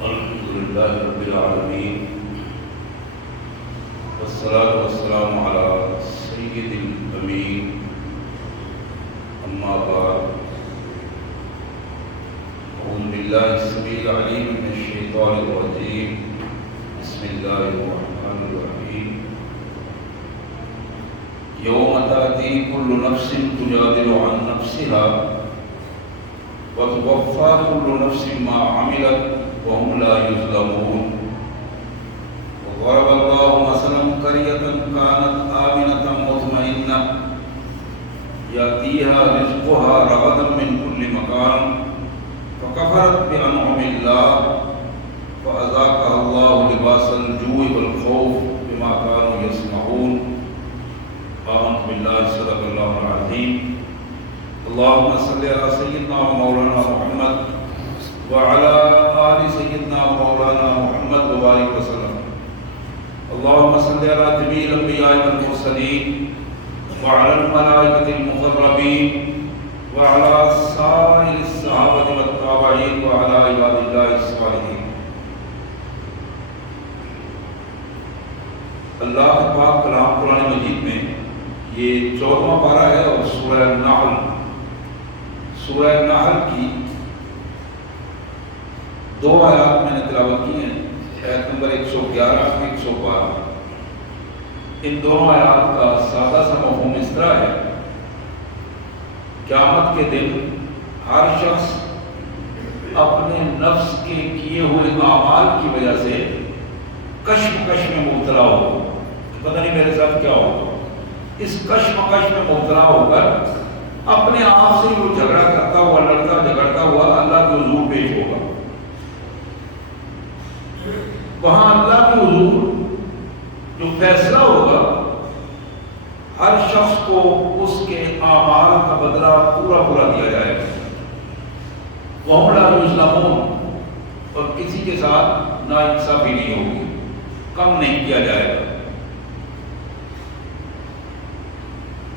الحمد لله رب العالمين والصلاة والسلام على سيد الأمين أما بعد أعوذ بالله السميع العليم من الشيطان الرجيم بسم الله الرحمن الرحيم يوم تأتي كل نفس تجادل عن نفسها وتوفى كل نفس ما عملت وهم لا يظلمون وضرب الله مثلا قرية كانت آمنة مطمئنة يأتيها رزقها رغدا من كل مكان فكفرت بأنعم الله فأذاقها الله لباس الجوع والخوف بما كانوا يصنعون آمنت بالله صدق الله العظيم اللهم صل على سيدنا ومولانا محمد وعلى آل سيدنا ومولانا محمد وبارك وسلم اللهم صل على جميع الأنبياء والمرسلين وعلى الملائكة المقربين وعلى سائر الصحابة والتابعين وعلى عباد الله الصالحين. اللہ پاک کلام قرآن مجید میں یہ 14واں پارہ ہے اور سورہ نحل کی 2 آیات میں نے تلاوت کی ہیں، آیت نمبر 111 112. ان دونوں آیات کا سادہ سا مفہوم اس طرح ہے: قیامت کے دن ہر شخص اپنے نفس کے کیے ہوئے اعمال کی وجہ سے کشمکش میں مبتلا ہوگا. پتہ نہیں میرے ساتھ کیا ہوگا. اس کشمکش میں مبتلا ہو کر اپنے آپ سے وہ جھگڑا کرتا ہوا، لڑتا جھگڑتا ہوا اللہ کے حضور پیش ہوگا. وہاں اللہ کے حضور جو فیصلہ ہوگا، ہر شخص کو اس کے اعمال کا بدلہ پورا دیا جائے گا. وَهُمْ لَا يُظْلَمُونَ، اور کسی کے ساتھ ناانصافی نہیں ہوگی، کم نہیں کیا جائے گا.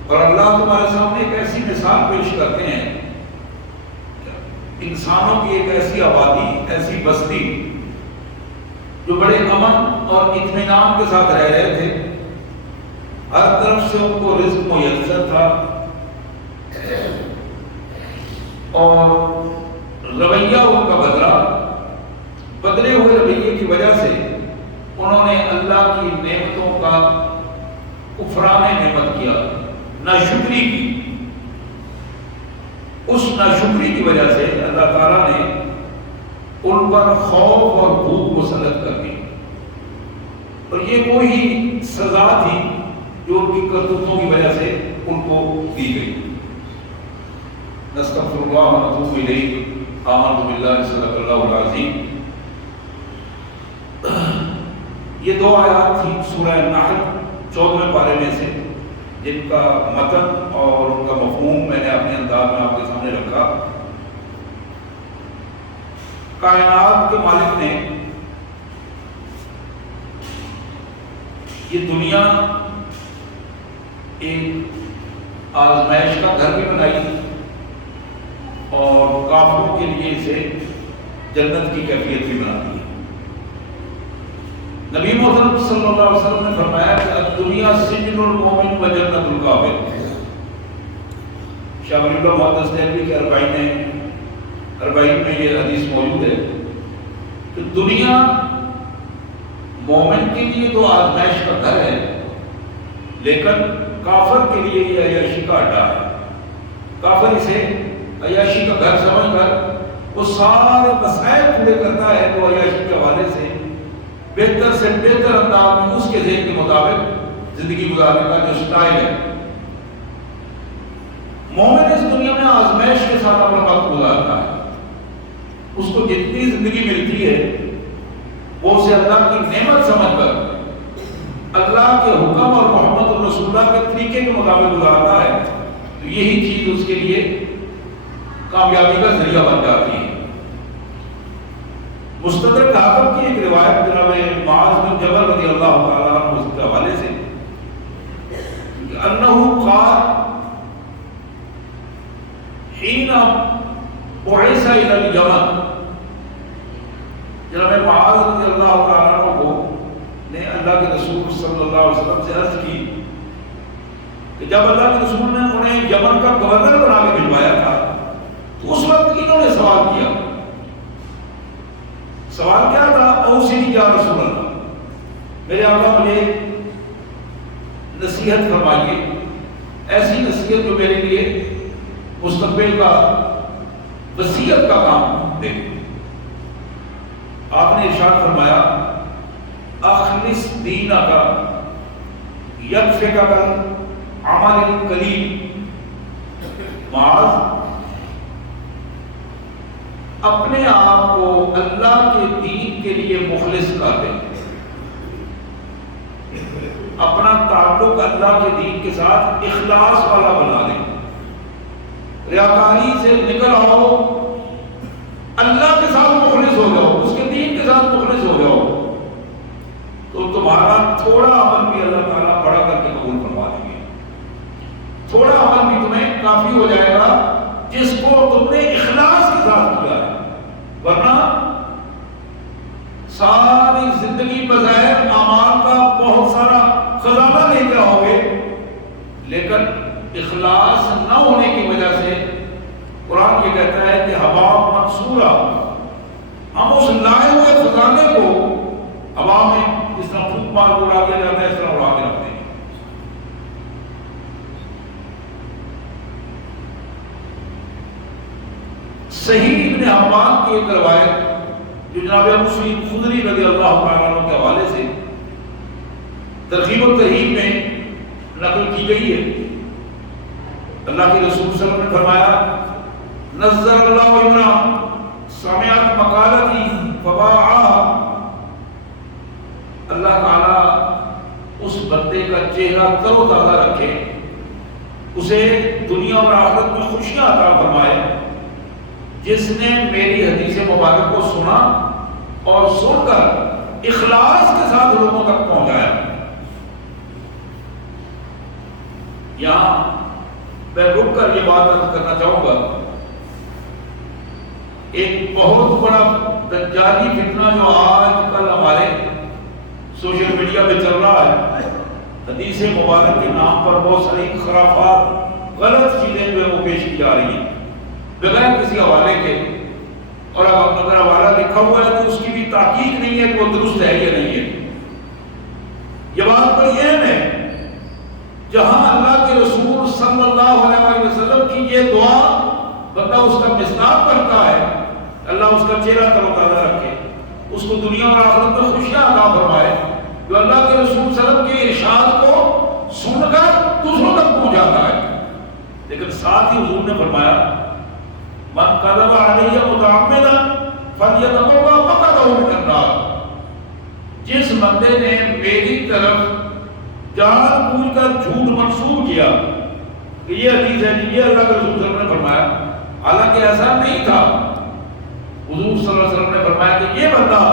اور اللہ تمہارے سامنے ایک ایسی مثال پیش کرتے ہیں، انسانوں کی ایک ایسی آبادی، ایسی بستی جو بڑے امن اور اطمینان کے ساتھ رہ رہے تھے. ہر طرف سے ان کو رزق میسر تھا اور رویہ ان کا بدلے ہوئے رویے کی وجہ سے انہوں نے اللہ کی نعمتوں کا کفران نعمت کیا، ناشکری کی. اس ناشکری کی وجہ سے اللہ تعالیٰ نے ان پر خوف اور بھوک مسلط کر دی، اور یہ وہی سزا تھی جو ان کی کرتوتوں کی وجہ سے ان کو دی گئی. نستغفر اللہ و نتوب الیہ. آمنت باللہ صدق اللہ العظیم. یہ 2 آیات تھی سورہ نحل 14ویں پارے میں سے، جن کا متن اور ان کا مفہوم میں نے اپنے انداز میں آپ کے سامنے رکھا. کائنات کے مالک نے یہ دنیا ایک آزمائش کا گھر بھی بنائی اور کافروں کے لیے اسے جنت کی کیفیت بھی بنا دی. نبی محترم صلی اللہ علیہ وسلم نے فرمایا کہ الدنیا سجن المومن و جنت الکافر. شاہ ولی اللہ محدث دہلوی کے 40 میں یہ حدیث موجود ہے کہ دنیا مومن کے لیے تو آزمائش کا گھر ہے، لیکن کافر کے لیے یہ عیاشی کا اڈا ہے. کافر اسے عیاشی کا گھر سمجھ کر وہ سارے مسائل پورے کرتا ہے تو عیاشی کے حوالے سے بہتر سے بہتر انداز میں اس کے ذہن کے مطابق زندگی گزارنے کا جو سٹائل ہے. مومن اس دنیا میں آزمائش کے ساتھ اپنا وقت گزارتا ہے. اس کو جتنی زندگی ملتی ہے وہ اسے اللہ کی نعمت سمجھ کر اللہ کے حکم اور محمد رسول اللہ کے طریقے کے مطابق گزارتا ہے. تو یہی چیز اس کے لیے کامیابی کا ذریعہ بن جاتی ہے. مستدرک حاکم کی ایک روایت جناب معاذ بن جبل رضی اللہ تعالیٰ عنہ کے حوالے سے کہ انہ قال حین بعث الى الیمن، جناب معاذ رضی اللہ تعالیٰ عنہ کو نے اللہ کے رسول صلی اللہ علیہ وسلم سے عرض کی کہ جب اللہ کے رسول نے انہیں یمن کا گورنر بنا کے بھجوایا تھا تو اس وقت انہوں نے سوال کیا کیا تھا؟ اوصنی یا رسول اللہ، میرے آقا مجھے نصیحت فرمائیے، ایسی نصیحت جو میرے لیے مستقبل کا وصیت کا کام دے۔ آپ نے ارشاد فرمایا اخلص دینک یکفک العمل القلیل، معاذ اپنے آپ کو اللہ کے دین کے لیے مخلص کر دیں، اپنا تعلق اللہ کے دین کے ساتھ اخلاص والا بنا دیں، ریاکاری سے نکل آؤ، اللہ کے ساتھ مخلص ہو جاؤ، اس کے دین کے ساتھ مخلص ہو جاؤ، تو تمہارا تھوڑا عمل بھی اللہ تعالیٰ بڑا کر کے قبول کروا دیں گے۔ تھوڑا عمل بھی تمہیں کافی ہو جائے گا جس کو تم نے اخلاص کے ساتھ کیا ہے، ورنہ ساری زندگی بظاہر اعمال کا بہت سارا خزانہ لے کے آؤ گے، لیکن اخلاص نہ ہونے کی وجہ سے قرآن یہ کہتا ہے کہ ہوا منصورہ، ہم اس لائے ہوئے خزانے کو ہوا میں جس طرح پھونک مار کو اڑا دیا جاتا ہے اس طرح اڑا کے رکھتے ہیں۔ صحیح ابن حبان کی ایک روایت جو جناب ابو سعید خدری رضی اللہ تعالیٰ عنہ کے حوالے سے ترغیب و ترہیب میں نقل کی گئی ہے، اللہ کے رسول صلی اللہ علیہ وسلم نے فرمایا نظر اللہ امرا سمعت مقالتی فباعها، اللہ تعالیٰ اس بندے کا چہرہ تر و تازہ رکھے، اسے دنیا اور آخرت میں خوشیاں عطا فرمائے، جس نے میری حدیث مبارک کو سنا اور سن کر اخلاص کے ساتھ لوگوں تک پہنچایا۔ یہاں میں رک کر یہ بات کرنا چاہوں گا، ایک بہت بڑا دجالی فتنہ جو آج کل ہمارے سوشل میڈیا پہ چل رہا ہے، حدیث مبارک کے نام پر بہت ساری خرافات، غلط چیزیں جو ہے وہ پیش کی جا رہی ہیں بغیر کسی حوالے کے، اور اگر حوالہ لکھا ہوا ہے تو اس کی بھی تحقیق نہیں ہے کہ وہ درست ہے یا نہیں ہے۔ یہ بات بڑی اہم ہے، جہاں اللہ کے رسول صلی اللہ علیہ وسلم کی یہ دعا بندہ اس کا مصداق بنتا ہے، اللہ اس کا چہرہ تر و تازہ رکھے، اس کو دنیا اور آخرت میں خوشیاں عطا فرمائے، جو اللہ کے رسول صلی اللہ علیہ وسلم کے ارشاد کو سن کر دوسروں تک پہنچاتا ہے۔ لیکن ساتھ ہی حضور نے فرمایا من کذب علی متعمدا فلیتبوأ مقعدہ من النار، جس بندے نے میری طرف جان بوجھ کر جھوٹ منسوب کیا کہ یہ حدیث ہے، یہ اللہ کے رسول صلی اللہ علیہ وسلم نے فرمایا، حالانکہ ایسا نہیں تھا، حضور صلی اللہ علیہ وسلم نے فرمایا کہ یہ بندہ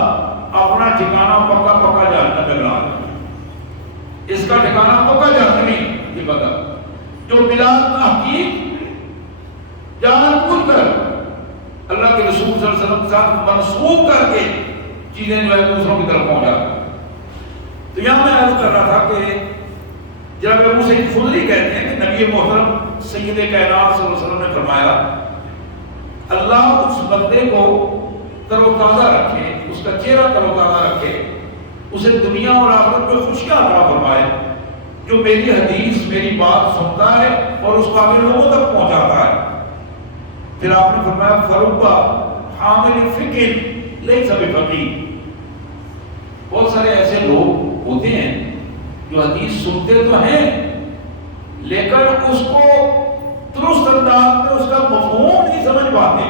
اپنا ٹھکانہ پکا پکا جہنم میں بنا دے، اس کا ٹھکانہ پکا جہنم میں، یہ بندہ جو بلا تحقیق جان بوجھ کر اللہ کے رسول صلی اللہ علیہ وسلم کے ساتھ منسوب کر کے چیزیں جو ہے دوسروں کی طرف پہنچا۔ تو یہاں میں عرض کر رہا تھا کہ جناب ابو سعید خدری کہتے ہیں کہ نبی محترم سید کائنات صلی اللہ علیہ وسلم نے فرمایا اللہ اس بندے کو تر و تازہ رکھے، اس کا چہرہ تر و تازہ رکھے، اسے دنیا اور آخرت میں خوشیاں عطا فرمائے، جو میری حدیث میری بات سنتا ہے اور اس کو آگے لوگوں تک پہنچاتا ہے۔ پھر آپ نے فرمایا فربا حامل فکر لیس بفقیہ، بہت سارے ایسے لوگ ہوتے ہیں جو حدیث سنتے تو ہیں لیکن اس کو درست انداز میں اس کا مفہوم نہیں سمجھ پاتے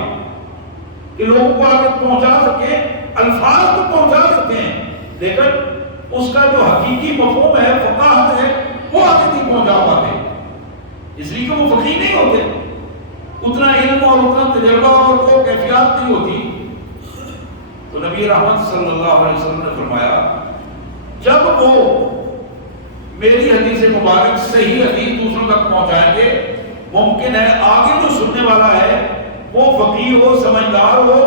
کہ لوگوں کو آگے پہنچا سکے، الفاظ تو پہنچا سکتے ہیں لیکن اس کا جو حقیقی مفہوم ہے، فقاہت ہے، وہ آگے نہیں پہنچا پاتے، اس لیے کہ وہ فقیہ نہیں ہوتے، اتنا علم اور اتنا تجربہ اور وہ کیفیات نہیں ہوتی۔ تو نبی رحمت صلی اللہ علیہ وسلم نے فرمایا جب وہ میری حدیث مبارک صحیح حدیث دوسروں تک پہنچائیں گے، ممکن ہے آگے جو سننے والا ہے وہ فقیہ ہو، سمجھدار ہو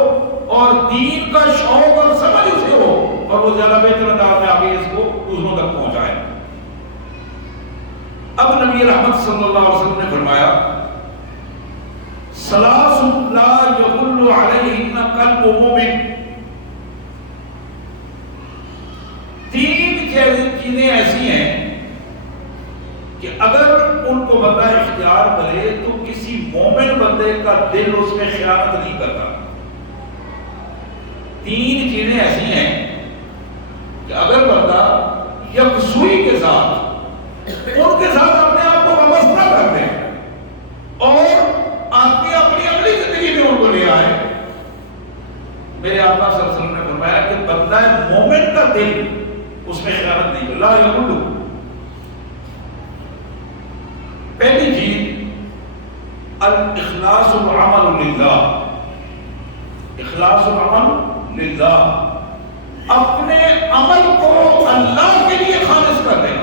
اور دین کا شوق اور سمجھ اسے ہو اور وہ زیادہ بہتر انداز میں آگے اس کو دوسروں تک پہنچائے۔ اب نبی رحمت صلی اللہ علیہ وسلم نے فرمایا ثلاث لا یغل علیہن قلب مومن، تین چیزیں ایسی ہیں کہ اگر ان کو بندہ اختیار کرے تو کسی مومن بندے کا دل اس میں خیانت نہیں کرتا۔ تین چیزیں ایسی ہیں کہ اگر بندہ یکسوئی کے ساتھ ان کے ساتھ اپنے آپ کو وابستہ کر دے اور آدمی اپنی اگلی زندگی میں ان کو لے آئے، میرے آقا صلی اللہ علیہ وسلم نے فرمایا کہ بندہ مومن کا دل اس میں خیانت نہیں کرتا۔ لا یغل، پہلی چیز الاخلاص العمل للہ، اخلاص العمل للہ، اپنے عمل کو اللہ کے لیے خالص کر دینا۔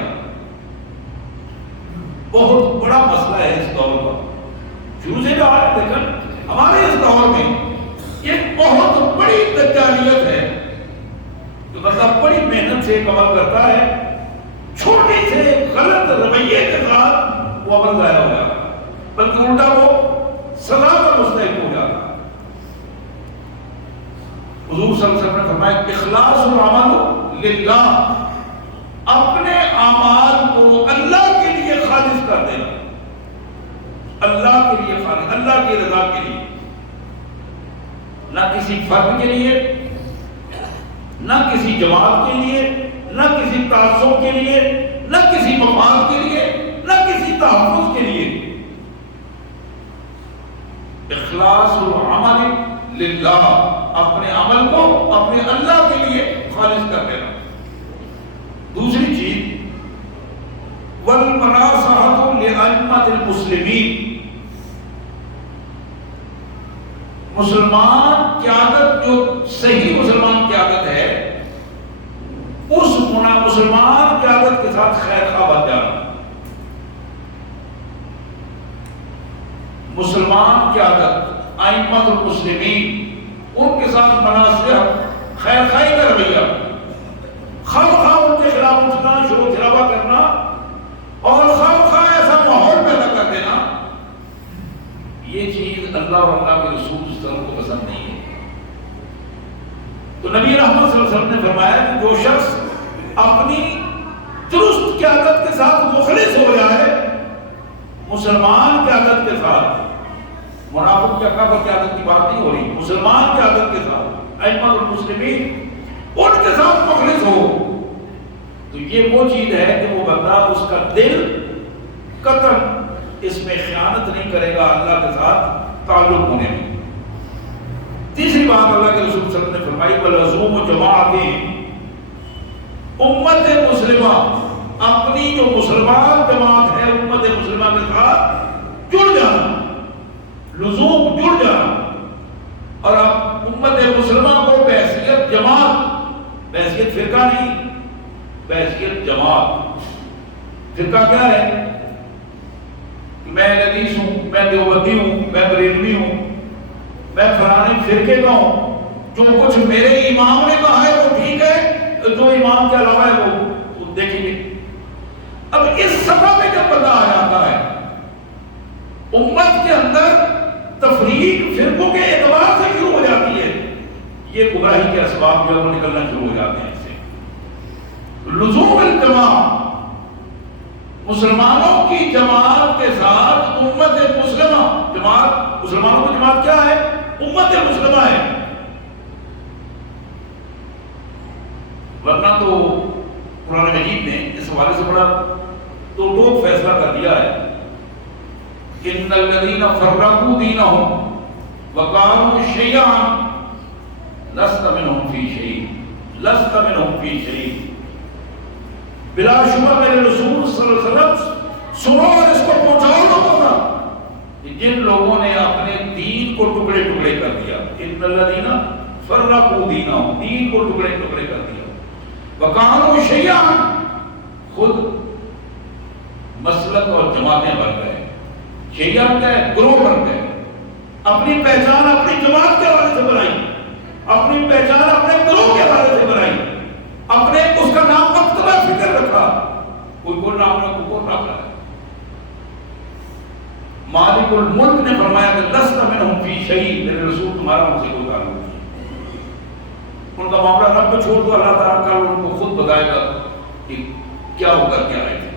بہت بڑا مسئلہ ہے اس دور کا، شروع سے کہا ہے لیکن ہمارے اس دور میں یہ بہت بڑی دجالیت ہے کہ بندہ بڑی محنت سے ایک عمل کرتا ہے، چھوٹے سے غلط رویے کے ساتھ وہ عمل ضائع ہو جاتا ہے، بلکہ الٹا وہ سزا کا مستحق ہو جاتا ہے۔ حضور صلی اللہ علیہ وسلم نے فرمایا اخلاص العمل للہ، اپنے اعمال کو اللہ کے لیے خالص کر دینا، اللہ کے لیے خالص، اللہ کی رضا کے لیے، نہ کسی فرد کے لیے، نہ کسی جماعت کے لیے، نہ کسی تعصب کے لیے، نہ کسی مفاد کے لیے، نہ کسی تحفظ کے لیے۔ اخلاص العمل للہ، اپنے عمل کو اپنے اللہ کے لیے خالص کر دینا۔ دوسری چیز والمناصحۃ لأئمۃ المسلمین، مسلمان قیادت جو صحیح مسلمان قیادت ہے اس مسلمان قیادت کے ساتھ خیر خواہ بن جانا۔ مسلمان قیادت ائمۃ المسلمین، ان کے ساتھ مناصحت، خیر خواہی کا رویہ، خواہ خواہ ان کے خلاف اٹھنا، شور شرابہ کرنا اور خواہ خواہ ایسا ماحول پیدا کر دینا، یہ چیز اللہ اور اللہ کے رسول صلی اللہ علیہ وسلم کو پسند نہیں ہے۔ تو نبی رحمت صلی اللہ علیہ وسلم نے فرمایا کہ جو شخص اپنی درست قیادت کے ساتھ مخلص ہو جائے، مسلمان قیادت کے ساتھ، منافق یا کافر قیادت کی بات نہیں ہو رہی، مسلمان قیادت کے ساتھ، ائمۃ المسلمین ان کے ساتھ مخلص ہو، تو یہ وہ چیز ہے کہ وہ بندہ اس کا دل قطعاً اس میں خیانت نہیں کرے گا اللہ کے ساتھ تعلق ہونے میں۔ تیسری بات اللہ کے رسول صلی اللہ علیہ وسلم نے فرمائی وَلَزُومُ جَمَاعَتِهِمْ، امت مسلمہ، اپنی جو مسلمان جماعت ہے امت مسلمہ کے ساتھ جڑ جانا، لزوم جڑ جانا، اور اب امت مسلمہ کو بحیثیت جماعت، بحیثیت فرقہ نہیں، بحیثیت جماعت۔ فرقہ کیا ہے؟ میں حدیث ہوں، میں دیوبندی ہوں، میں بریلوی ہوں، میں فلانے فرقے کا ہوں، جو کچھ میرے امام نے کہا ہے وہ ٹھیک ہے، جو امام کے علاوہ ہے وہ دیکھیں گے۔ اب اس سطح میں جب بندہ آ جاتا ہے، امت کے اندر تفریق فرقوں کے اعتبار سے شروع ہو جاتی ہے، یہ گمراہی کے اسباب جو ہے وہ نکلنا شروع ہو جاتے ہیں۔ اس سے لزوم الجماع، مسلمانوں کی جماعت کے ساتھ امت مسلمہ، جماعت مسلمانوں کی جماعت کیا ہے؟ امت مسلمہ ہے، ورنہ تو قرآن مجید نے اس حوالے سے بڑا تو ٹوک فیصلہ کر دیا ہے کہ ان الذین فرقوا دینہم وقالوا شیعا لست منہم فی شیء، لست منہم فی شیء۔ بلا شبہ میرے رسول صلی اللہ علیہ وسلم سنو اور اس کو پہنچاؤ لوگوں تک کہ جن لوگوں نے اپنے دین کو ٹکڑے ٹکڑے کر دیا، ان الذین فرقوا دینہم، دین کو ٹکڑے ٹکڑے کر دیا، وقالوا شیعا، خود مسلک اور جماعتیں بن گئے، شیعہ کیا ہے؟ گروہ بن گئے، اپنی پہچان اپنی جماعت کے حوالے سے بنائی، اپنی مالک الملک نے فرمایا کہ لست منہم فی شیء، میرے رسول تمہارا ان سے کوئی تعلق نہیں، ان کا معاملہ رب کو چھوڑ دو، اللہ تعالیٰ کل ان کو خود بتائے گا کہ کیا ہو کر کیا آئے تھے۔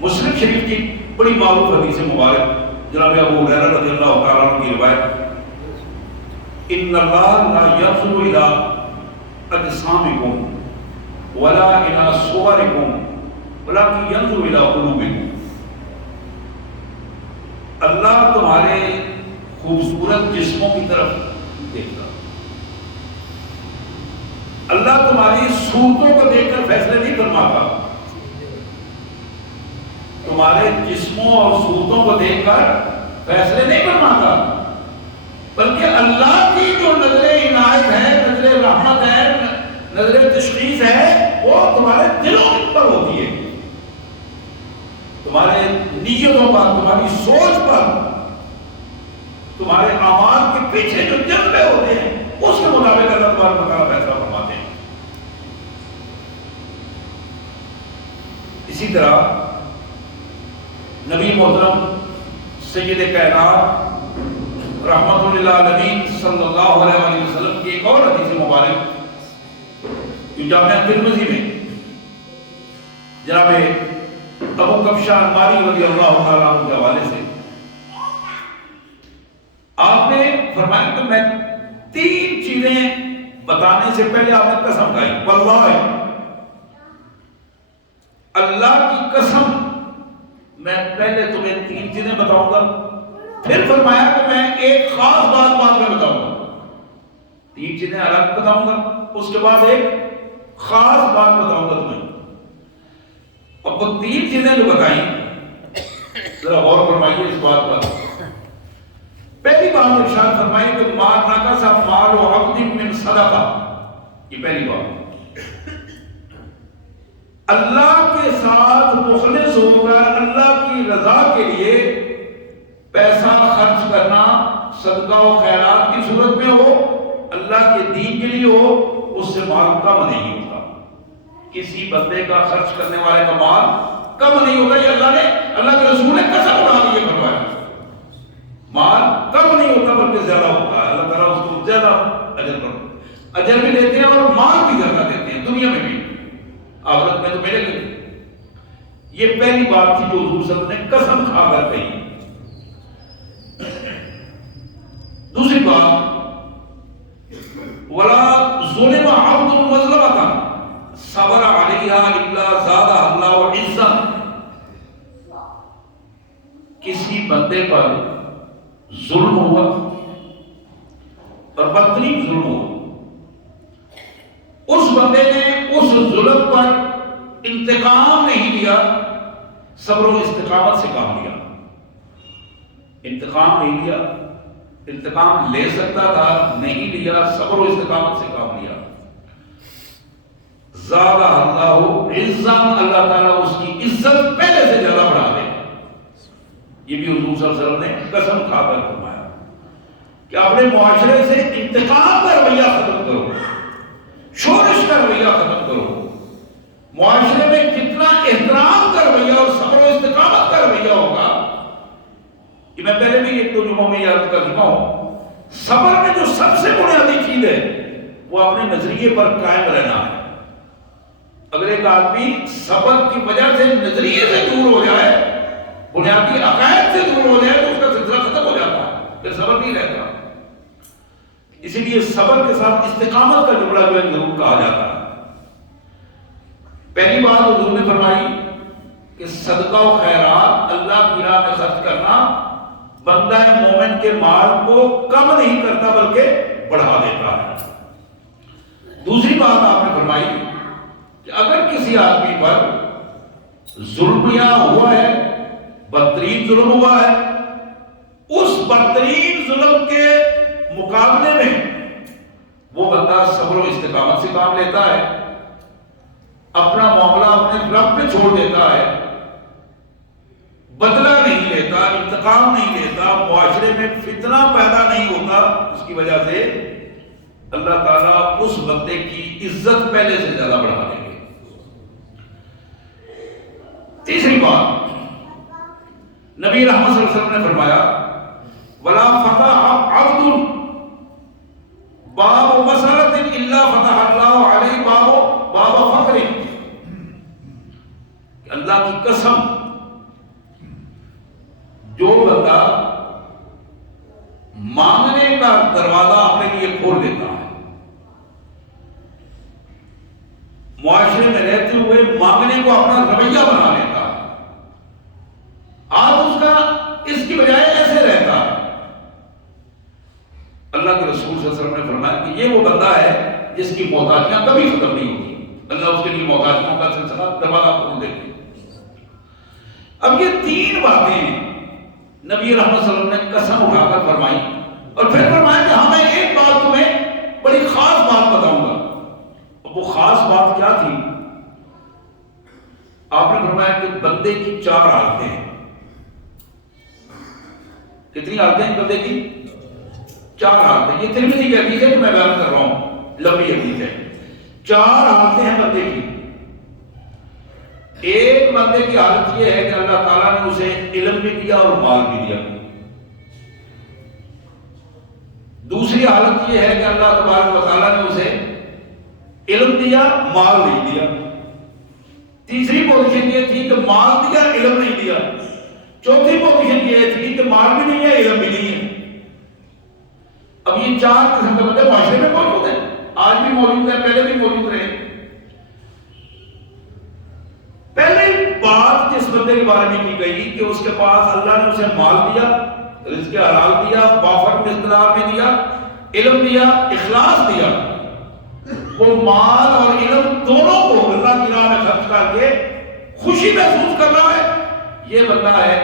مسلم شریف کی بڑی معروف حدیث مبارک جناب ابو ہریرہ رضی اللہ تعالیٰ عنہ کی روایت، ان اللہ لا ينظر الى اجسامکم ولا الى صورکم ولکن ينظر الى قلوبکم، اللہ تمہارے خوبصورت جسموں کی طرف دیکھتا، اللہ تمہاری صورتوں کو دیکھ کر فیصلے نہیں فرماتا، تمہارے جسموں اور صورتوں کو دیکھ کر فیصلے نہیں فرماتا، بلکہ اللہ کی جو نظر عنایت ہے، نظر رحمت ہے، نظر تشخیص ہے، وہ تمہارے دلوں پر ہوتی ہے، تمہارے نیتوں پر، تمہاری سوچ پر، تمہارے اعمال کے پیچھے جو جذبے ہوتے ہیں اس کے مطابق اللہ تبارک و تعالیٰ فیصلہ فرماتے ہیں۔ اسی طرح نبی محترم سید کائنات رحمت للعالمین صلی اللہ علیہ وسلم کی ایک اور حدیث مبارک جو جامعہ ترمذی میں جناب ابو کبشہ انماری رضی اللہ تعالیٰ عنہ کے حوالے سے آپ نے فرمایا کہ میں 3 چیزیں بتانے سے پہلے آپ نے قسم کھائی، واللہ اللہ کی قسم میں پہلے تمہیں 3 چیزیں بتاؤں گا، پھر فرمایا کہ میں ایک خاص بات بعد میں بتاؤں گا، 3 چیزیں الگ بتاؤں گا، اس کے بعد ایک خاص بات بتاؤں گا تمہیں۔ اور وہ 3 چیزیں جو بتائیں ذرا غور فرمائیے اس بات پر۔ پہلی بات ارشاد فرمائی کہ ما نقص مال عبد من صدقہ، یہ پہلی بات، اللہ کے ساتھ مخلص ہو کر اللہ کی رضا کے لیے پیسہ خرچ کرنا صدقہ و خیرات کی صورت میں ہو، اللہ کے دین کے لیے ہو، اس سے مال کم نہیں ہوتا، کسی بندے کا خرچ کرنے والے کا مال کم نہیں ہوتا، یہ اللہ کے رسول نے قسم اٹھا کے فرمایا، مال کم نہیں ہوتا بلکہ زیادہ ہوتا ہے، اللہ تعالیٰ اس کو زیادہ اجر بھی دیتے ہیں اور مال بھی زیادہ دیتے ہیں، دنیا میں بھی، آخرت میں تو ملے گی۔ یہ پہلی بات تھی جو حضور صلی اللہ علیہ وسلم نے قسم کھا کر کہی۔ دوسری بات، ولا ظلم عبد مظلمۃ صبر علیہا الا زادہ اللہ عزا، کسی بندے پر ظلم ہوا اور بدترین ظلم ہوا، اس بندے نے اس ظلم پر انتقام نہیں لیا، صبر و استقامت سے کام لیا، انتقام نہیں لیا، انتقام لے سکتا تھا نہیں لیا، صبر و استقامت سے کام لیا، زادہ اللہ عزا، اللہ تعالیٰ اس کی عزت پہلے سے زیادہ بڑھا دے۔ یہ بھی حضور صلی اللہ علیہ وسلم نے قسم کھا کر فرمایا کہ اپنے معاشرے سے انتقام کا رویہ ختم کرو، شورش کا رویہ ختم کرو، معاشرے میں جتنا احترام کا رویہ اور صبر و استقامت کا رویہ ہوگا، کہ میں پہلے بھی ایک دو جمعوں میں یاد کر چکا ہوں، صبر میں جو سب سے بنیادی چیز ہے وہ اپنے نظریے پر قائم رہنا ہے۔ اگر ایک آدمی صبر کی وجہ سے نظریے سے دور ہو جائے، بنیادی عقائد سے دور ہو جائے، تو اس کا سلسلہ ختم ہو جاتا ہے، پھر صبر نہیں رہتا۔ اسی لیے صبر کے ساتھ استقامت کا جملہ جو ہے ضرور کہا جاتا ہے۔ پہلی بات حضور نے فرمائی کہ صدقہ و خیرات اللہ کی راہ میں خرچ کرنا بندہ مومن کے مال کو کم نہیں کرتا بلکہ بڑھا دیتا ہے۔ دوسری بات آپ نے فرمائی کہ اگر کسی آدمی پر ظلم یا ہوا ہے، بدترین ظلم ہوا ہے، اس بدترین ظلم کے مقابلے میں وہ بندہ صبر و استقامت سے کام لیتا ہے، اپنا معاملہ اپنے رب پہ چھوڑ دیتا ہے، بدلہ نہیں لیتا، انتقام نہیں لیتا، معاشرے میں فتنہ پیدا نہیں ہوتا، اس کی وجہ سے اللہ تعالیٰ اس بندے کی عزت پہلے سے زیادہ بڑھا دیں گے۔ تیسری بات نبی رحمت صلی اللہ علیہ وسلم نے فرمایا ولا فتح عبد باب مسرت الا فتح اللہ علیہ باب فقر. اللہ کی قسم جو بندہ مانگنے کا دروازہ اپنے لیے کھول لیتا ہے، معاشرے میں رہتے ہوئے مانگنے کو اپنا رویہ بنا لیتا ہے، آج اس کا اس کی بجائے ایسے رہتا ہے، اللہ کے رسول صلی اللہ علیہ وسلم نے فرمایا کہ یہ وہ بندہ ہے جس کی محتاجیاں کبھی ختم نہیں ہوتی، اللہ اس کے لیے محتاجیوں کا سلسلہ دروازہ کھول دیتے. اب یہ تین باتیں نبی رحمت صلی اللہ علیہ وسلم نے قسم اٹھا کر فرمائی اور پھر فرمایا کہ ہاں میں ایک بات تمہیں بڑی خاص بات بتاؤں گا. وہ خاص بات کیا تھی؟ آپ نے فرمایا کہ بندے کی 4 حالتیں ہیں. کتنی حالتیں ہیں بندے کی؟ 4 حالتیں. یہ ترمذی کی حدیث ہے جو میں بیان کر رہا ہوں، لمبی حدیث ہے. 4 حالتیں ہیں بندے کی. ایک بندے کی حالت یہ ہے کہ اللہ تعالیٰ نے اسے علم بھی دیا اور مال بھی دیا. دوسری حالت یہ ہے کہ اللہ تبارک و تعالیٰ نے اسے علم دیا مال نہیں دیا. تیسری پوزیشن یہ تھی کہ مال دیا علم نہیں دیا. چوتھی پوزیشن یہ تھی کہ مال بھی نہیں ہے علم بھی نہیں ہے. اب یہ 4 قسم کے بندے معاشرے میں موجود ہیں، آج بھی موجود ہیں، پہلے بھی موجود رہے. پہلی بات جس بندے کے بارے میں کی گئی کہ اس کے پاس اللہ نے اسے مال دیا، رزق حلال دیا، وافر مقدار میں دیا، علم دیا، اخلاص دیا. وہ مال اور علم دونوں کو اللہ کی راہ میں خرچ کر کے خوشی محسوس کر رہا ہے. یہ بندہ ہے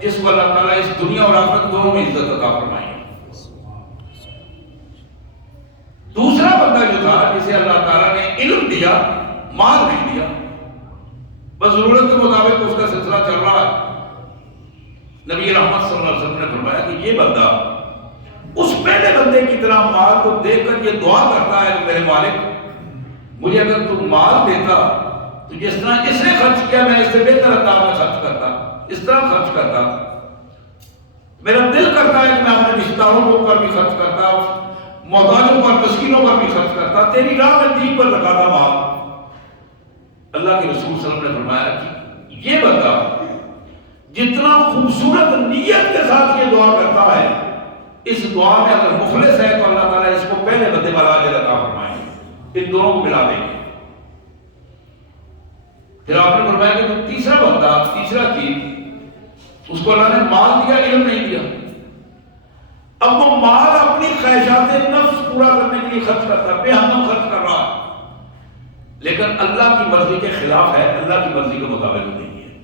جس کو اللہ تعالیٰ اس دنیا اور آخرت دونوں میں عزت عطا فرمائے. دوسرا بندہ جو تھا جسے اللہ تعالیٰ نے علم دیا مال نہیں دیا، بس ضرورت کے مطابق اس کا سلسلہ چل رہا ہے. نبی رحمت صلی اللہ علیہ وسلم نے فرمایا کہ یہ بندہ اس پہلے بندے کی طرح مال کو دیکھ کر یہ دعا کرتا ہے کہ میرے مالک مجھے اگر تم مال دیتا تو جس طرح اس نے خرچ کیا میں اس سے بہتر انداز میں خرچ کرتا، اس طرح خرچ کرتا. میرا دل کرتا ہے کہ میں اپنے رشتہ داروں پر بھی خرچ کرتا، محتاجوں پر مسکینوں پر بھی خرچ کرتا، تیری راہ میں دین پر لگاتا مال. اللہ کے رسول صلی اللہ علیہ وسلم نے فرمایا کہ یہ بندہ جتنا خوبصورت نیت کے ساتھ یہ دعا کرتا ہے، اس دعا میں اگر مخلص ہے تو اللہ تعالیٰ اس کو پہلے بندے والا اجر عطا فرمائیں گے، ان دونوں کو ملا دیں گے. پھر آپ نے فرمایا کہ تیسرا بندہ، تیسرا چیز، اس کو اللہ نے مال دیا علم نہیں دیا. اب وہ مال اپنی خواہشات نفس پورا کرنے کے لیے خرچ کرتا ہے، بے ہم خرچ کر رہا ہے، لیکن اللہ کی مرضی کے خلاف ہے، اللہ کی مرضی کے مطابق نہیں ہے.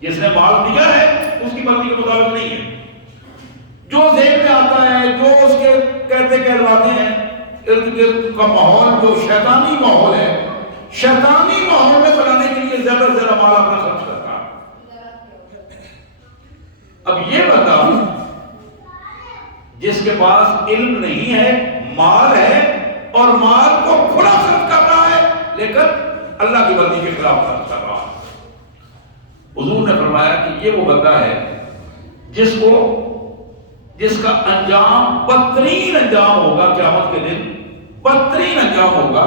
جس نے مال دیا ہے اس کی مرضی کے مطابق نہیں ہے. جو ذہن میں آتا ہے، جو اس کے کہتے کہلواتے ہیں، ارد گرد کا ماحول جو شیطانی ماحول ہے، شیطانی ماحول میں بنانے کے لیے زیادہ سے زیادہ مال اپنا خرچ کرتا ہے. اب یہ بتا جس کے پاس علم نہیں ہے، مال ہے اور مال کو کھلا خرچ کر رہا ہے لیکن اللہ کی مرضی کے خلاف خرچ کر رہا ہے. حضور نے فرمایا کہ یہ وہ بندہ ہے جس کا انجام بدترین انجام ہوگا، قیامت کے دن بدترین انجام ہوگا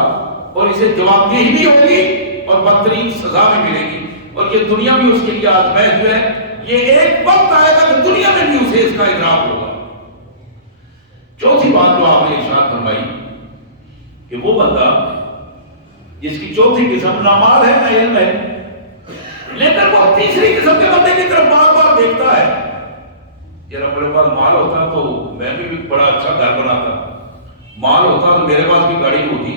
اور اسے جواب دہی بھی ہوگی اور بدترین سزا بھی ملے گی. اور یہ دنیا میں اس کے لیے آزمائش جو ہے، یہ ایک وقت آئے گا کہ دنیا میں بھی اسے اس کا ادراک ہوگا. چوتھی بات جو آپ نے ارشاد فرمائی کہ وہ بندہ جس کی چوتھی قسم نہ مال ہے نہ علم ہے، لیکن وہ تیسری قسم کے بندے کی طرف بار بار دیکھتا ہے. یار میرے پاس مال ہوتا تو میں بھی بڑا اچھا گھر بناتا، مال ہوتا تو میرے پاس بھی گاڑی ہوتی،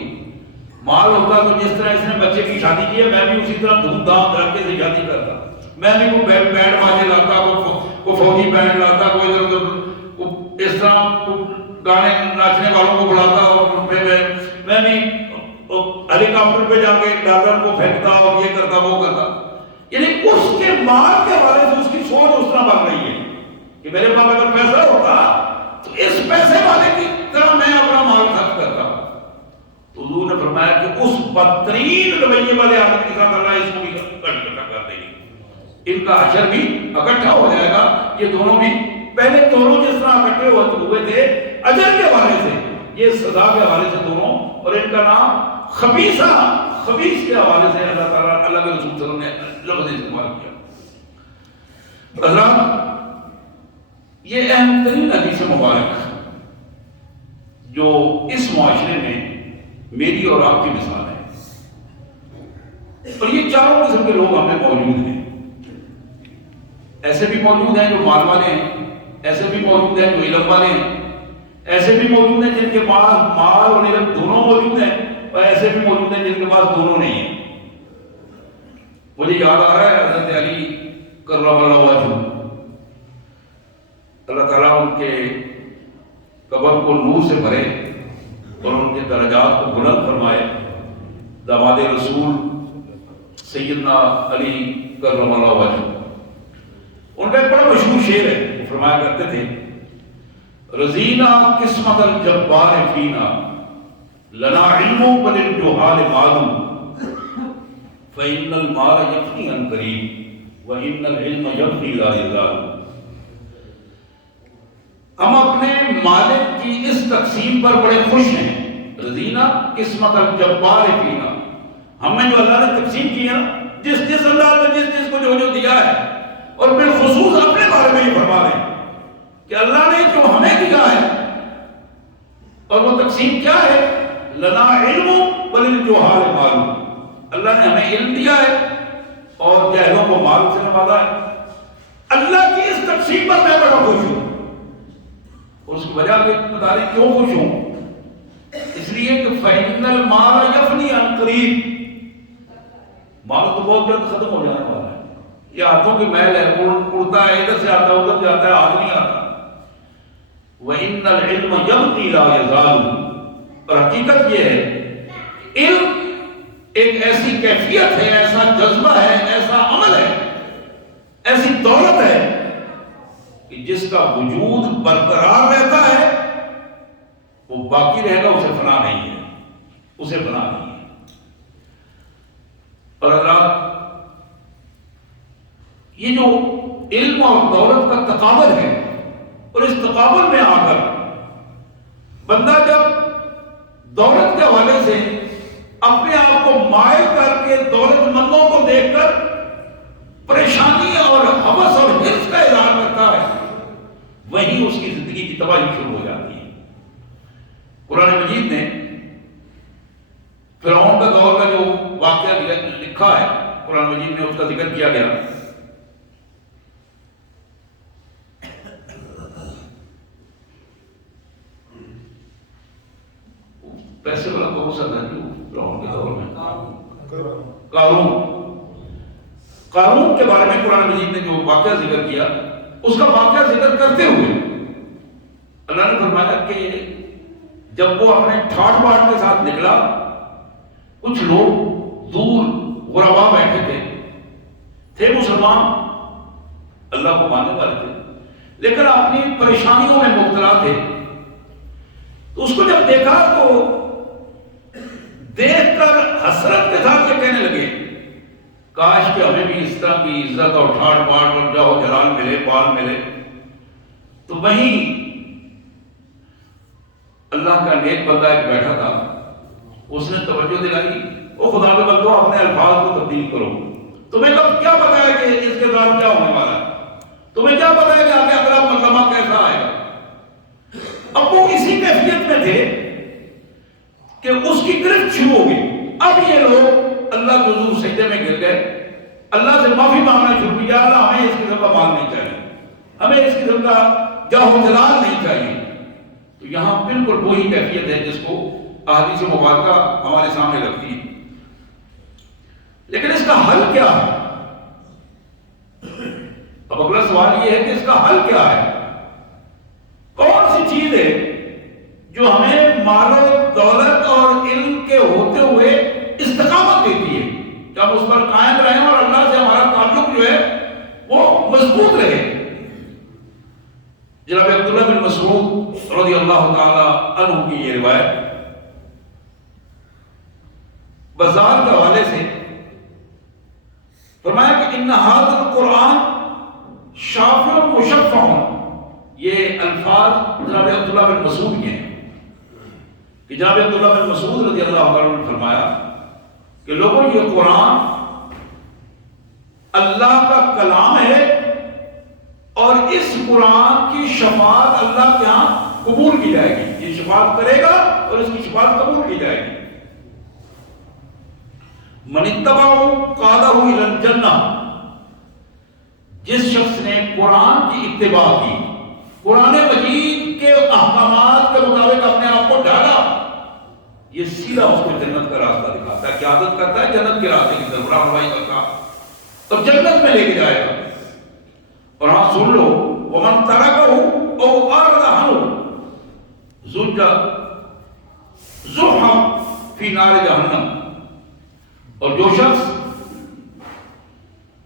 مال ہوتا تو جس طرح اس نے بچے کی شادی کی ہے میں بھی اسی طرح دھوم دھام دھڑکے سے شادی کرتا، میں بھی کوئی بینڈ باجے لاتا، کوئی فوجی بینڈ لاتا، کوئی ادھر ادھر اس طرح گانے ناچنے والوں کو بلاتا اور میں بھی ہیلی کاپٹر پہ جا کے ڈالر کو پھینکتا اور یہ کرتا وہ کرتا. یعنی اس کے مال کے حوالے سے اس کی سوچ اس طرح بن رہی ہے کہ میرے پاس اگر پیسہ ہوتا تو اس پیسے والے کی طرح میں اپنا مال خرچ کرتا. تو حضور نے فرمایا کہ اس بدترین رویے والے آدمی کے ساتھ اللہ اس کو بھی اکٹھا کر دے گی، ان کا حشر بھی اکٹھا ہو جائے گا. یہ دونوں بھی پہلے دونوں جس طرح اکٹھے ہوئے تھے اجر کے حوالے سے، یہ سزا کے حوالے سے دونوں، اور ان کا نام خبیثہ، خبیث کے حوالے سے اللہ تعالیٰ، اللہ کے رسول صلی اللہ علیہ وسلم نے لفظ استعمال کیا. حضرات، یہ اہم ترین حدیث مبارک جو اس معاشرے میں میری اور آپ کی مثال ہے، اور یہ چاروں قسم کے لوگ ہمیں موجود ہیں. ایسے بھی موجود ہیں جو مال والے ہیں، ایسے بھی موجود ہیں جو علم والے ہیں، ایسے بھی موجود ہیں جن کے پاس مال اور علم دونوں موجود ہیں، اور ایسے بھی موجود ہیں جن کے پاس دونوں نہیں ہیں. مجھے یاد آ رہا ہے حضرت علی کرم اللہ وجہہ، اللہ تعالیٰ ان کے قبر کو نور سے بھرے اور ان کے درجات کو بلند فرمائے. داماد رسول سیدنا علی کرم اللہ وجہہ، ان کا ایک بڑا مشہور شعر ہے. وہ فرمایا کرتے تھے، رضینا قسمت الجبار فینا لنا علم وللجہال معلوم فإن المال یفنی عن قریب وإن العلم یفنی لا یزال. ہم اپنے مالک کی اس تقسیم پر بڑے خوش ہیں. رضینا قسمت الجبار فینا، ہمیں جو اللہ نے تقسیم کی ہے، جس اللہ نے جس کو جو دیا ہے، اور بالخصوص اپنے بارے میں یہ فرما رہے ہیں کہ اللہ نے جو ہمیں دیا ہے، اور وہ تقسیم کیا ہے؟ لنا علم وللجہال معلوم. اللہ نے ہمیں علم دیا ہے اور جاہلوں کو مال سے نوازا ہے. اللہ کی اس تقسیم پر میں بڑا خوش ہوں. اور اس کی وجہ بتا رہے کیوں خوش ہوں؟ اس لیے کہ فإن المال یفنی عن قریب، مال تو بہت جلد ختم ہو جانے والا ہے. یہ ہاتھوں کی محل ہے، اڑتا ہے، ادھر سے آتا ہے ادھر جاتا ہے، ہاتھ نہیں آتا. وَإِنَّ الْعِلْمَ يَبْقِي لَا يَزَالُ. اور حقیقت یہ ہے، علم ایک ایسی کیفیت ہے، ایسا جذبہ ہے، ایسا عمل ہے، ایسی دولت ہے کہ جس کا وجود برقرار رہتا ہے وہ باقی رہے گا، اسے فنا نہیں ہے، اسے فنا نہیں ہے. اور حضرات، یہ جو علم اور دولت کا تقابل ہے، اور اس تقابل میں آ کر بندہ جب دولت کے حوالے سے اپنے آپ کو مائل کر کے دولت مندوں کو دیکھ کر پریشانی اور ہوس اور حرص کا اظہار کرتا ہے، وہیں اس کی زندگی کی تباہی شروع ہو جاتی ہے. قرآن مجید نے فرعون کا دور کا جو واقعہ لکھا ہے، قرآن مجید میں اس کا ذکر کیا گیا. پیسے والا کون سا تھا جو فرعون کے دور میں؟ قارون کے بارے میں قرآن مجید نے جو واقعہ ذکر کیا، اس کا واقعہ ذکر کرتے ہوئے اللہ نے فرمایا کہ جب وہ اپنے ٹھاٹ باٹ کے ساتھ نکلا، کچھ لوگ دور غربا بیٹھے تھے مسلمان، اللہ کو ماننے والے تھے، لیکن اپنی پریشانیوں میں مبتلا تھے. تو اس کو جب دیکھا تو دیکھ کر حسرت کے ساتھ یہ کہنے لگے، کاش کہ ہمیں بھی اس طرح کی عزت اور ٹھاٹ باٹ اور جاہ جلال ملے، پال ملے. تو وہیں اللہ کا نیک بندہ ایک بیٹھا تھا، اس نے توجہ دلائی، وہ خدا کے بندو اپنے الفاظ کو تبدیل کرو. تمہیں کب کیا پتا ہے کہ اس کے بعد کیا ہونے والا ہے؟ تمہیں کیا پتا ہے کہ آگے اگلا مقدمہ کیسا آئے گا؟ اب وہ اسی کیفیت میں تھے کہ اس کی گرفت شروع ہو گئی. اب یہ لوگ اللہ کے حضور سجدے میں گر گئے، اللہ سے معافی مانگنا شروع کیا، اللہ ہمیں اس قسم کا مال نہیں چاہیے، ہمیں اس قسم کا جاہ و جلال نہیں چاہیے. تو یہاں بالکل وہی کیفیت ہے جس کو احادیث مبارکہ ہمارے سامنے رکھتی ہے. لیکن اس کا حل کیا ہے؟ اب اگلا سوال یہ ہے کہ اس کا حل کیا ہے؟ کون سی چیز ہے جو ہمیں مال و دولت اور علم کے ہوتے ہوئے استقامت دیتی ہے کہ ہم اس پر قائم رہیں اور اللہ سے ہمارا تعلق جو ہے وہ مضبوط رہے؟ جناب عبداللہ بن مسعود رضی اللہ تعالی عنہ کی یہ روایت بازار کے حوالے سے فرمایا کہ ان ھذا القرآن مشفع، یہ الفاظ جناب عبداللہ بن مسعود کے ہیں کہ جناب عبداللہ بن مسعود رضی اللہ عنہ نے فرمایا کہ لوگوں یہ قرآن اللہ کا کلام ہے اور اس قرآن کی شفاعت اللہ کے ہاں قبول کی جائے گی، یہ شفاعت کرے گا اور اس کی شفاعت قبول کی جائے گی۔ من اتبعہ قادہ الی الجنہ، جس شخص نے قرآن کی اتباع کی، قرآن مجید کے احکامات کے مطابق اپنے آپ کو ڈھالا، یہ سیدھا اس کو جنت کا راستہ دکھاتا ہے، قیادت کرتا ہے جنت کے راستے کی طرف، راہنمائی کرتا اور جنت میں لے کے جائے گا۔ اور ہاں سن لو، ومن ترکہ او اعرض عنہ زحف فی نار جہنم، اور جو شخص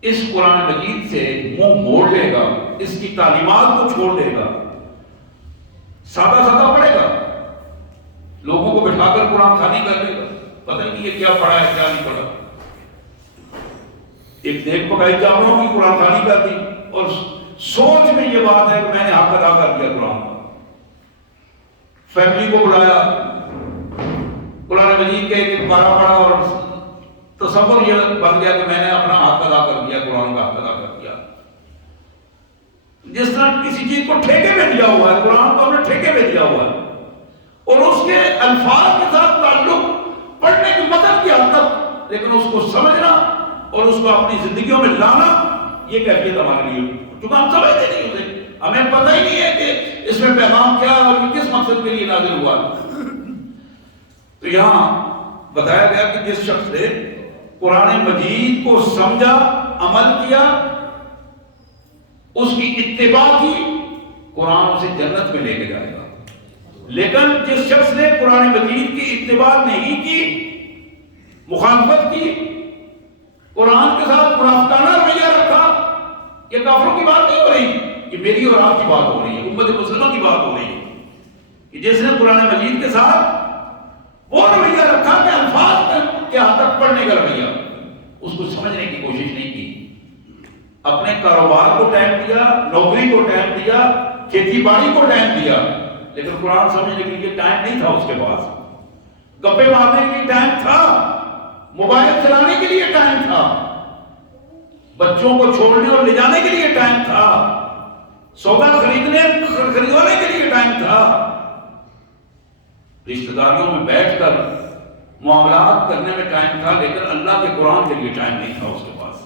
اس قرآن مجید سے منہ موڑ لے گا، اس کی تعلیمات کو چھوڑ دے گا، سادہ سادہ پڑھے گا، لوگوں کو بٹھا کر قرآن خوانی کر دے گا، پتہ نہیں یہ کیا پڑھا ہے کیا نہیں پڑھا، ایک دیکھ پکائی جانوروں کی قرآن خوانی کر دی اور سوچ میں یہ بات ہے کہ میں نے حق ادا کر دیا قرآن کا، فیملی کو بلایا، قرآن مجید کے ایک پارہ پڑھا اور تصور یہ بن گیا کہ میں نے اپنا حق ادا کر دیا، قرآن کا حق ادا کر دیا۔ جس طرح کسی چیز کو ٹھیکے میں دیا ہوا ہے، قرآن کو ہم نے ٹھیکے میں دیا ہوا ہے اور اس کے الفاظ کے ساتھ تعلق پڑھنے کی مدد کی حد تک، لیکن اس کو سمجھنا اور اس کو اپنی زندگیوں میں لانا، یہ کیفیت ہمارے لیے، چونکہ ہم سمجھتے نہیں اسے، ہمیں پتہ ہی نہیں ہے کہ اس میں پیغام کیا اور کس مقصد کے لیے نازل ہوا۔ تو یہاں بتایا گیا کہ جس شخص نے قرآن مجید کو سمجھا، عمل کیا، اس کی اتباع کی، قرآن اسے جنت میں لے کے جائے گا۔ لیکن جس شخص نے قرآن مجید کی اتباع نہیں کی، مخالفت کی، قرآن کے ساتھ منافقانہ رویہ رکھا، یہ کافروں کی بات نہیں ہو رہی، یہ میری اور آپ کی بات ہو رہی ہے، امت مسلمہ کی بات ہو رہی ہے کہ جس نے قرآن مجید کے ساتھ وہ رویہ رکھا کہ الفاظ کے حد تک پڑھنے کا رویہ، اس کو سمجھنے کی کوشش نہیں کی، اپنے کاروبار کو ٹائم دیا، نوکری کو ٹائم دیا، کھیتی باڑی کو ٹائم دیا، لیکن قرآن سمجھنے کے لیے ٹائم نہیں تھا اس کے پاس، گپے مارنے کے لیے ٹائم تھا، موبائل چلانے کے لیے ٹائم تھا، بچوں کو چھوڑنے اور لے جانے کے لیے ٹائم تھا، سودا خریدوانے کے لیے ٹائم تھا، رشتہ داریوں میں بیٹھ کر معاملات کرنے میں ٹائم تھا، لیکن اللہ کے قرآن کے لیے ٹائم نہیں تھا اس کے پاس۔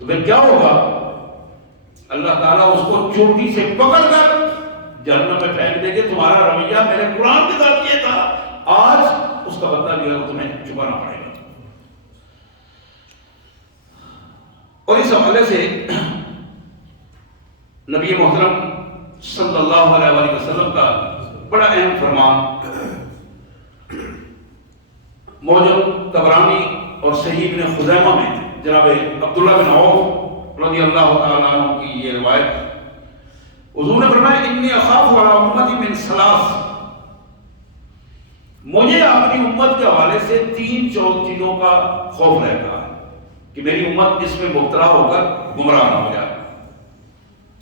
تو پھر کیا ہوگا؟ اللہ تعالیٰ اس کو چوٹی سے پکڑ کر جہنم میں پھینک دے گے، تمہارا رویہ میرے قرآن کے ساتھ یہ تھا، آج اس کا بدلہ جو ہے تمہیں چکانا پڑے گا۔ اور اس حوالے سے نبی محترم صلی اللہ علیہ وسلم کا بڑا اہم فرمان موجود طبرانی اور صحیح ابن خزیمہ میں جناب عبداللہ بن عوف رضی اللہ تعالیٰ عنہ کی یہ روایت، حضور نے فرمایا انی اخاف علی امتی من ثلاث، مجھے اپنی امت کے حوالے سے 3 چیزوں کا خوف رہتا ہے کہ میری امت اس میں مبتلا ہو کر گمراہ نہ ہو جائے۔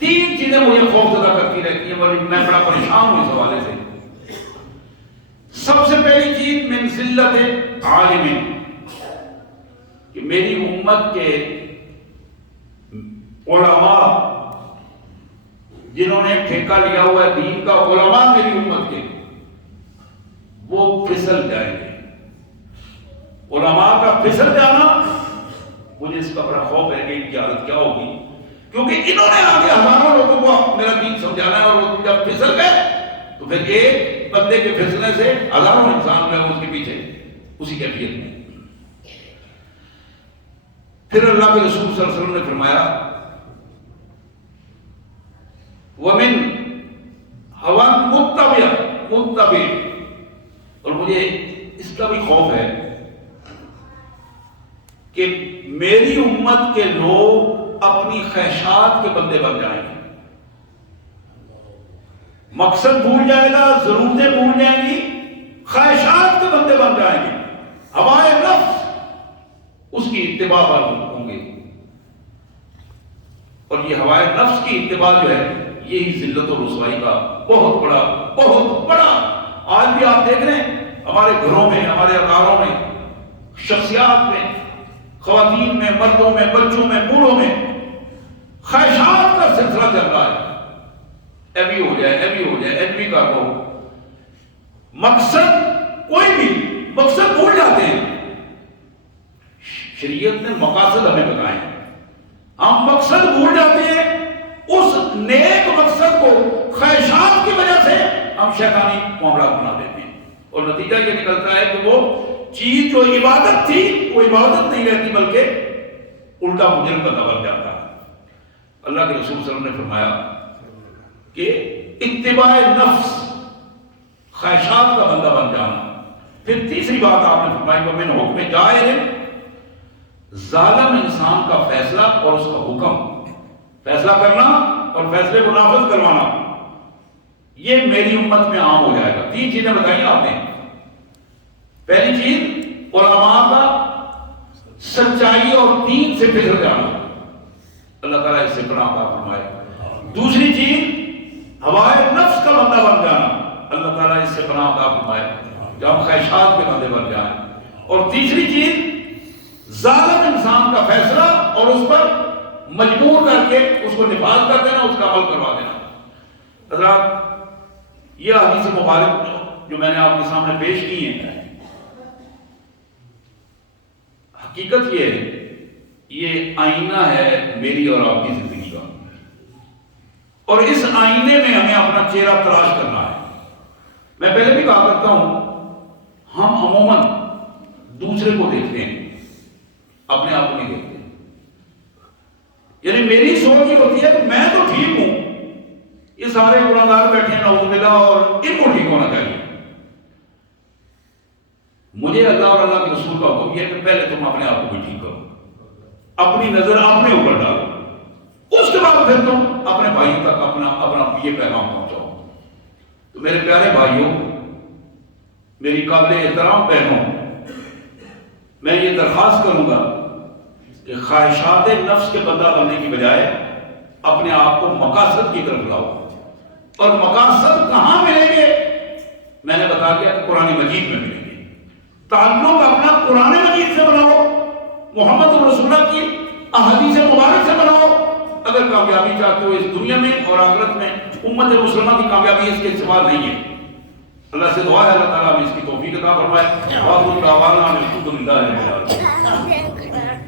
3 چیزیں مجھے خوف زدہ کرتی رہتی ہیں اور میں بڑا پریشان ہوں اس حوالے سے۔ سب سے پہلی چیز من ذلت عالم، کہ میری امت کے علماء جنہوں نے ٹھیکہ لیا ہوا ہے دین کا، علماء میری امت کے، وہ پھسل جائیں گے۔ علماء کا پھسل جانا، مجھے اس کا بڑا خوف ہے کہ ان کی حالت کیا ہوگی، کیونکہ انہوں نے آگے ہزاروں لوگوں کو میرا دین سمجھانا ہے، اور وہ جب پھسل گئے تو پھر ایک بندے کے پھسلنے سے ہزاروں انسان میں اس کے پیچھے اسی کیفیت میں۔ پھر اللہ کے رسول صلی اللہ علیہ وسلم نے فرمایا وَمِنْ هَوًى مُتَّبِعٍ، اور مجھے اس کا بھی خوف ہے کہ میری امت کے لوگ اپنی خواہشات کے بندے بن جائیں گے، مقصد بھول جائے گا، ضرورتیں بھول جائیں گی، خواہشات کے بندے بن جائیں گے، ہوائے نفس اس کی اتباع پر ہوں گے۔ اور یہ ہوائے نفس کی اتباع جو ہے یہی ذلت و رسوائی کا بہت بڑا آج بھی آپ دیکھ رہے ہیں ہمارے گھروں میں، ہمارے اداروں میں، شخصیات میں، خواتین میں، مردوں میں، بچوں میں، بوڑھوں میں خواہشات کا سلسلہ چل رہا ہے. اے بھی ہو جائے، اے بھی ہو جائے، ایچ بھی کر لو. مقصد کوئی بھی مقصد بھول جاتے ہیں. شریعت نے مقاصد ہمیں بتائے ہیں، ہم مقصد بھول جاتے ہیں. اس نیک مقصد کو خواہشات کی وجہ سے ہم شیطانی معاملات بنا دیتے ہیں، اور نتیجہ یہ نکلتا ہے کہ وہ چیز جو عبادت تھی وہ عبادت نہیں رہتی بلکہ الٹا مجرم بندہ بن جاتا ہے. اللہ کے رسول صلی اللہ علیہ وسلم نے فرمایا کہ اتباع نفس، خواہشات کا بندہ بن جانا. پھر تیسری بات آپ نے فرمائی ومن حکم جائر، ظالم انسان کا فیصلہ اور اس کا حکم، فیصلہ کرنا اور فیصلے کو نافذ کروانا، یہ میری امت میں عام ہو جائے گا. 3 چیزیں بتائی آپ نے. پہلی چیز علماء کا سچائی اور دین سے فکر جانا، اللہ تعالیٰ اس سے پناہ عطا فرمائے. دوسری چیز ہوائے نفس کا بندہ بن جانا، اللہ تعالیٰ اس سے پناہ عطا فرمائے کہ ہم خواہشات کے بندے بن جائیں. اور تیسری چیز ظالم انسان کا فیصلہ اور اس پر مجبور کر کے اس کو نفاذ کر دینا، اس کا عمل کروا دینا. حضرات یہ حدیث مبارک جو میں نے آپ کے سامنے پیش کی ہے، حقیقت یہ ہے یہ آئینہ ہے میری اور آپ کی زندگی کا، اور اس آئینے میں ہمیں اپنا چہرہ تلاش کرنا ہے. میں پہلے بھی کہا کرتا ہوں ہم عموماً دوسرے کو دیکھتے ہیں، اپنے آپ کو نہیں دیکھتے. یعنی میری سوچ یہ ہوتی ہے کہ میں تو ٹھیک ہوں، یہ سارے گناہگار بیٹھے ہیں نعوذ باللہ اور ان کو ٹھیک ہونا چاہیے. مجھے اللہ اور اللہ کے رسول کا حکم یہ ہے کہ پہلے تم اپنے آپ کو بھی ٹھیک کرو، اپنی نظر اپنے اوپر ڈالو، اس کے بعد پھر تم اپنے بھائیوں تک اپنا یہ پیغام پہنچاؤ. تو میرے پیارے بھائیوں، میری قابل احترام بہنوں، میں یہ درخواست کروں گا کہ خواہشات نفس کے بندہ بننے کی بجائے اپنے آپ کو مقاصد کی طرف لاؤ. اور مقاصد کہاں ملیں گے؟ میں نے بتا دیا کہ قرآن مجید میں ملیں گے. تعلق اپنا قرآن مجید سے بناؤ، محمد رسول اللہ کی احادیث مبارک سے بناؤ. اگر کامیابی چاہتے ہو اس دنیا میں اور آخرت میں، امت مسلمہ کی کامیابی اس کے سوا نہیں ہے. اللہ سے دعا ہے اللہ تعالیٰ ہمیں اس کی توفیق عطا فرمائے.